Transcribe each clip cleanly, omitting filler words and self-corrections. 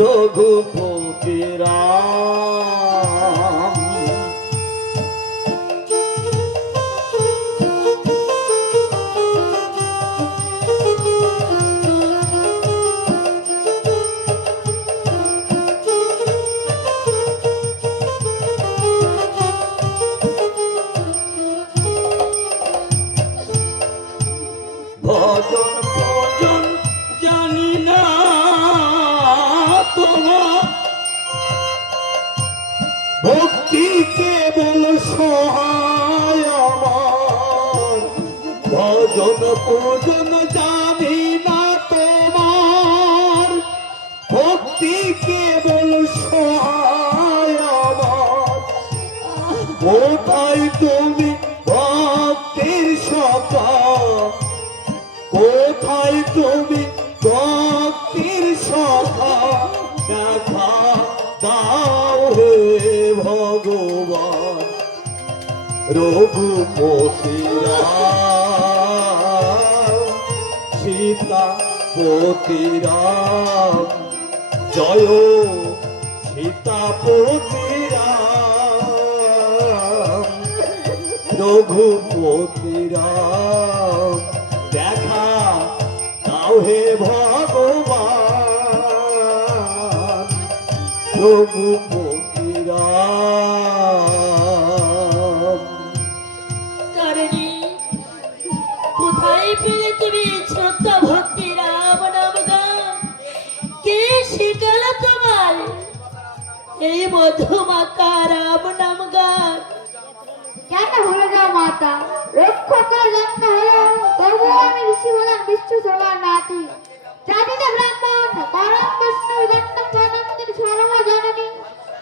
রঘুপতি রাম। ভজন ভজন জানি না তোমার, ভক্তি কেবল সহায় আমার। ভজন ভজন জানি না তোমার, ভক্তি কেবল সহায় আমার। কোথায় তুমি ভক্তির সখা, কোথায় তুমি ভক্তির সখা, দেখা দাও হে ভগবান। রঘুপতি রাম, সীতাপতি রাম, জয় সীতাপতি রাম। রঘুপতি রাম, দেখা দাও হে ভগবান। রঘুপতি রাম। তারিণী, কোথায় পেলে তুমি শ্রদ্ধা ভক্তি রাম নাম গান? কে শিখাল তোমার এই মধুমাখা রাম নাম গান? কেন ভুলে যাও মাতা? রক্ষকের জন্ম হলো, তবুও আমি ঋষি বলেন বিষ্ণু সবার নাতি। জাতিতে ব্রাহ্মণ, পরম বৈষ্ণব, গণ্যম গণন্তির সর্ব জননী,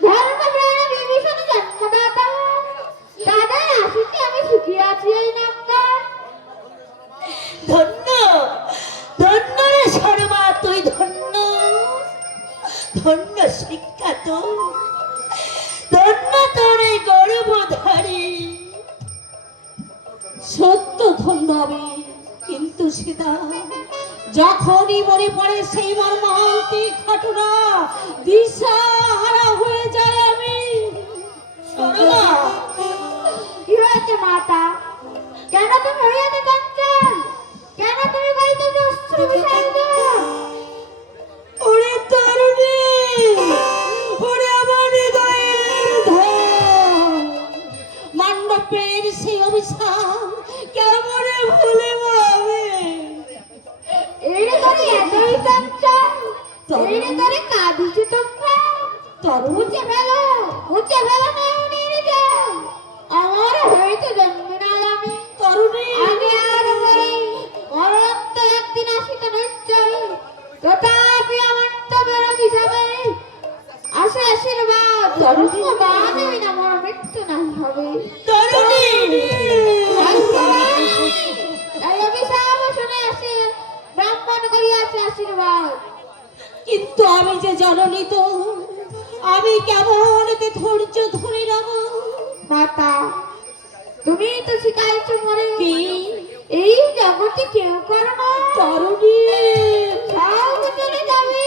ধর্মপ্রাণ বিভীষণ জন্মদাতা। তাদের আশিসে আমি সুখী আছি এই নামগান। ধন্য ধন্য রে শর্মা, তুই ধন্য। ধন্য শিক্ষা তো, ধন্য তোর এই গর্ভধারী। সত্য ধন্য আমি, কিন্তু সীতা যখনই মনে পড়ে সেই মর্মান্তিক ঘটনা, দিশাহারা হয়ে যায় আমি। শর্মা, কি হয়েছে মাতা? কেন তুমি হইয়াতে কাঞ্চন? কেন তুমি গাইতেছ অশ্রু বিষাদ? ওরে তরুণী, ওরে আমার হৃদয়ের ধন, মান্ডবের সেই অভিশাপ কেমনে ভুলে যাবে? এইরে তোরে এতই কাঞ্চন, এইরে তোরে কাঁদিছ তোমরা। মুছে ফেলো, মুছে ফেলো নয়নের জল। আমার হইতে জন্মিনাল আমি তরুণী, আগে আর মরি, মরণন্ত একদিন আসিত নিশ্চয়। তথাপি আমার তবের অভিশাপে আসে আশীর্বাদ। ধর্ম বাদে বিনা মোর মৃত্যু নাহি হবে। তরুণী, তাই অভিশাপ শুনে আসে ব্রাহ্মণ করিয়াছে আশীর্বাদ। কিন্তু আমি যে জননী তো, আমি কেমন এতে ধৈর্য ধরে রাখব? মাতা, তুমি তো শিখাইছো মরে কি? এই জগতে কেউ করো না। তরুণী, সব চলে যাবে,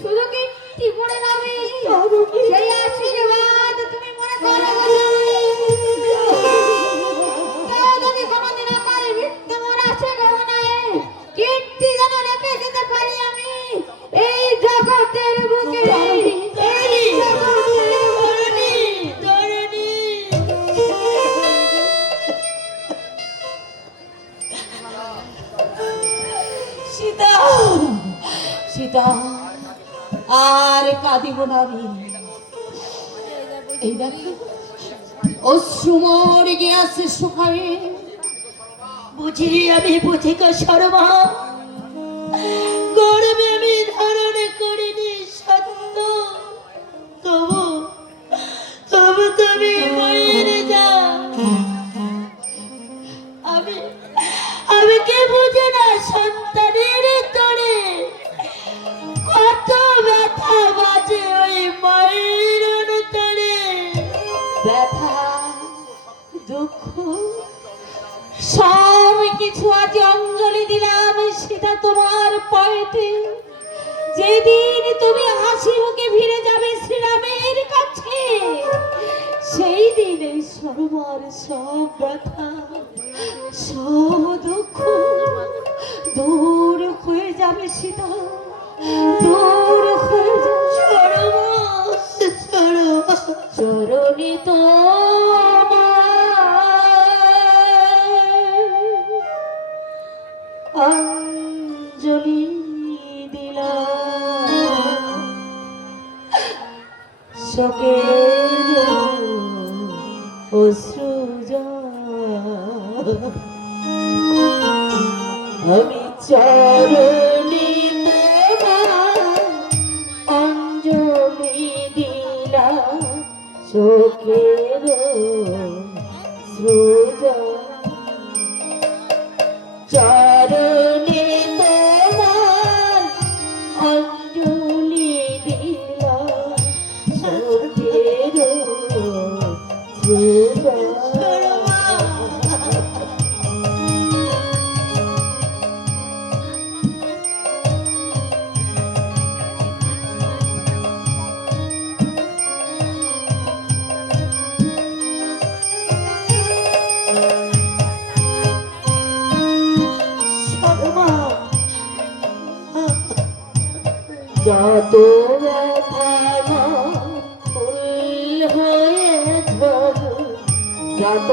শুধু কীর্তি পড়ে যাবে। সেই আশীর্বাদ তুমি মনে করো কেউ যদি কোনোদিন আকারে মৃত্যু মোর আছে গহনায়, কীর্তি যেন রেখে যেতে পারি আমি এই জগতের বুকে। এই জগতের তরুণী, তরুণী। সীতা, সীতা, আর কাঁদিব না আমি। এই দেখো অশ্রু মরে গিয়াছে শুকায়ে। বুঝি আমি বুঝি গো শর্মা, গর্বে আমি ধারণ করিনি সত্য। তবু তবু তুমি মায়ের যা, আমি আমি কে বুঝে না সন্তানের তরে কত ব্যথা বাজে ওই মায়ের অনুতরে। ব্যথা, দুঃখ সব কিছু আজ অঞ্জলি দিলাম সীতা তোমার পায়েতে। যেদিন তুমি হাসি মুখে ফিরে যাবে শ্রীরামের কাছে, সেই দিন এই সর্বার সব ব্যথা, সব দুঃখ দূর হয়ে যাবে সীতা, দূর হয়ে যাবে। চরণে তো অঞ্জলি দিলাম, শোকের অশ্রু জল। আমি চরণে তোমার অঞ্জলি দিলাম, শোকের অশ্রু জল। চরণে তোমার অঞ্জলি দিলাম, শোকের অশ্রু জল। যত ব্যথা ফুল হয়ে ঝরে, যত